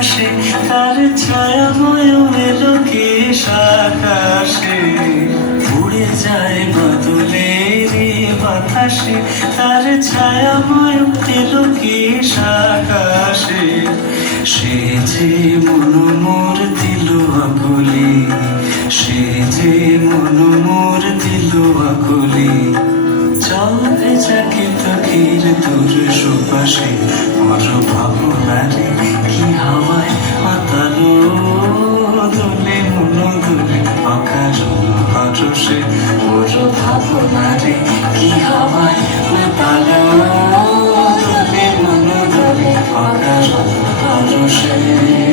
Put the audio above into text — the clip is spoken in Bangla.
বাতাসে তার ছায়াময় মেলোকেশ আকাশে উড়ে যায় বাদলের বাতাসে তার ছায়াময় মেলোকেশ আকাশে সে যে মন মোর দিল আকুলি সে যে মন মোর দিল আকুলি চল ভেজাকে তকির তোর সুপাশে মোর ভাবনারে কি হাওয়ায় মাতালো দোলে মন দোলে অকারণ হরসে মোর ভাবনারে কি হাওয়ায় মাতালো দোলে মন দোলে অকারণ হরসে